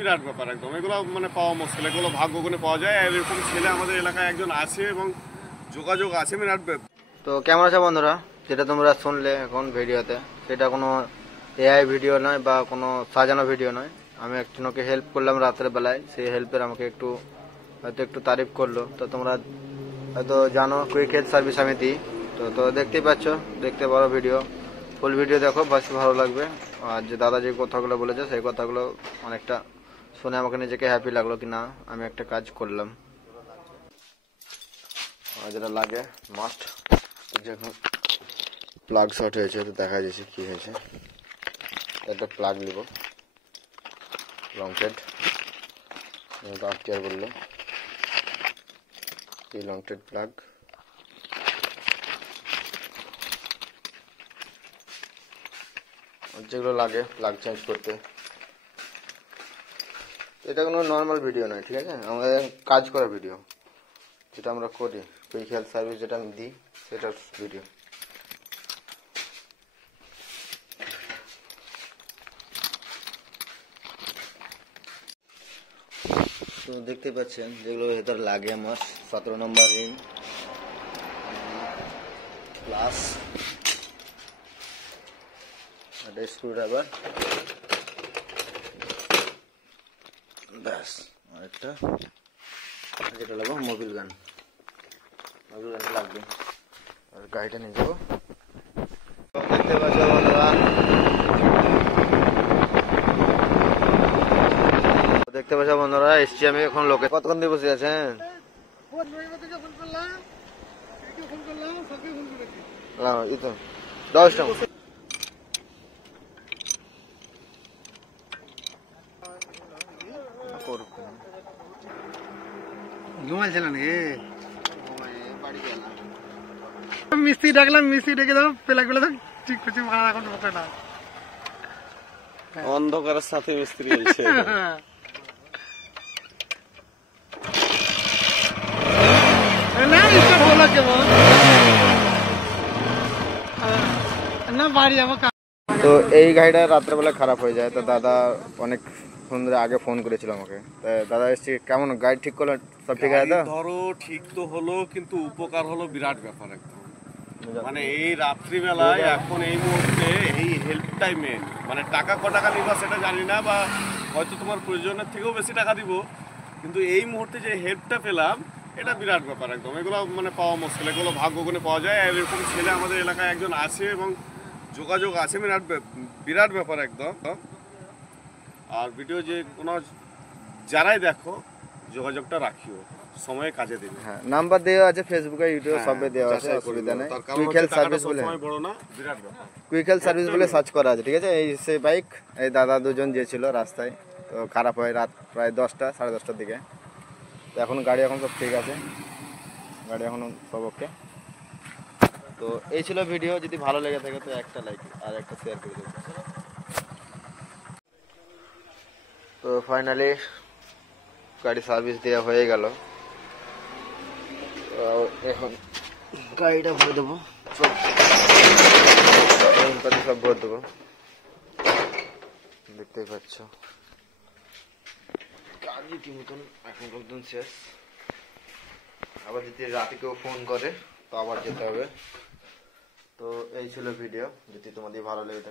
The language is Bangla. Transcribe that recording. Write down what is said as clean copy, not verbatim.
বিরাট ব্যাপার একদম। এগুলো মানে পাওয়া মুশকিল, এগুলো ভাগ্য গুণে পাওয়া যায়। এরকম ছেলে আমাদের এলাকায় একজন আছে এবং যোগাযোগ আছে বিরাট। তো কেমন আছে বন্ধুরা, যেটা তোমরা শুনলে এখন ভিডিওতে, সেটা কোনো এআই ভিডিও নয় বা কোনো সাজানো ভিডিও নয়। আমি একজনকে হেল্প করলাম রাতের বেলায়, সেই হেল্পের আমাকে হয়তো একটু তারিফ করলো। তো তোমরা হয়তো জানো কুইক হেল্প সার্ভিস আমি দিই। তো দেখতেই পাচ্ছ, দেখতে পারো ভিডিও, ফুল ভিডিও দেখো, বেশ ভালো লাগবে। আর যে দাদা যে কথাগুলো বলেছে সেই কথাগুলো অনেকটা শুনে আমাকে নিজেকে হ্যাপি লাগলো কি না আমি একটা কাজ করলাম। যেটা লাগে মাস্ট, যখন প্লাগ শর্ট হয়েছে তো দেখা যাচ্ছে কি হয়েছে। একটা প্লাগ নিব লং টেড, বললো এই লং টেড প্লাগ। যেগুলো লাগে প্লাগ চেঞ্জ করতে, এটা কোনো নর্মাল ভিডিও নয়, ঠিক আছে, আমাদের কাজ করা ভিডিও, যেটা আমরা করি কুইক হেল্প সার্ভিস যেটা আমি দিই সেটার ভিডিও। তো দেখতে পাচ্ছেন যেগুলো ভেতর লাগে আমার 17 নম্বর রিং প্লাস একটা স্ক্রুড্রাইভার, ব্যাস আরেকটা যেটা লাগবো মোবিল গান লাগবে। আর গাড়িটা নিয়ে যাবো। দেখতে পাচ্ছ বন্ধুরা, দেখতে পাচ্ছ বন্ধুরা, এসছি আমি এখন লোকে। কতক্ষণ দিয়ে বসে আছেন? এই তো 10টা ঘুমাইছিল নাকি? মিস্ত্রি ডাকলাম, মিস্ত্রি ডেকে দাও, পেলাগুলো তো ঠিক করছে, মারা এখন বসে না। অন্ধকারের সাথে মিস্ত্রি এসে না বাড়ি যাবো। তো এই গাড়িটা রাত্রেবেলা খারাপ হয়ে যায়। তো দাদা অনেক সুন্দর আগে ফোন করেছিল আমাকে। দাদা এসছি, কেমন গাড়ি ঠিক করলো? সব ঠিক আছে? ধরো ঠিক তো হলো, কিন্তু উপকার হলো বিরাট ব্যাপার একদম। মানে এই রাত্রিবেলায় এখন এই মুহূর্তে এই হেল্পটাই মেন। মানে টাকা ক টাকা নিবা সেটা জানি না, বা হয়তো তোমার প্রয়োজনের থেকেও বেশি টাকা দিব, কিন্তু এই মুহূর্তে যে হেল্পটা পেলাম এটা বিরাট ব্যাপার একদম। এগুলো মানে পাওয়া মুশকিল, এগুলো ভাগ্য গুণে পাওয়া যায়। এরকম ছেলে আমাদের এলাকায় একজন আছে এবং যোগাযোগ আছে বিরাট বিরাট ব্যাপার একদম। আর ভিডিও যে কোনো যারাই দেখো যোগাযোগটা রাখিও, সময়ে কাজে দেবে। হ্যাঁ, নাম্বার দেওয়া আছে ফেসবুকে, ইউটিউবে সবে দেওয়া আছে, অসুবিধা নেই। কুইক হেল্প সার্ভিস বলে, বড় না বিরাট ব্যাপার, কুইক হেল্প সার্ভিস বলে সার্চ করা আছে, ঠিক আছে। এই সেই বাইক, এই দাদা দুজন যে ছিল রাস্তায়, তো খারাপ হয় রাত প্রায় 10টা 10:30টার দিকে। তো এখন গাড়ি এখন সব ঠিক আছে, গাড়ি এখন সব ওকে। তো এই ছিল ভিডিও। যদি ভালো লেগে থাকে তো একটা লাইক আর একটা শেয়ার করে দেবেন। তো ফাইনালি গাড়ি সার্ভিস দেওয়া হয়ে গেল। এখন গাড়িটা ভরে দেবো, সব ভরে দেবো। দেখতেই পাচ্ছ কাজ মতন এখন মতন শেষ। আবার যদি রাতে কেউ ফোন করে তো আবার যেতে হবে। তো এই ছিল ভিডিও। যদি তোমাদের ভালো লেগে থাকে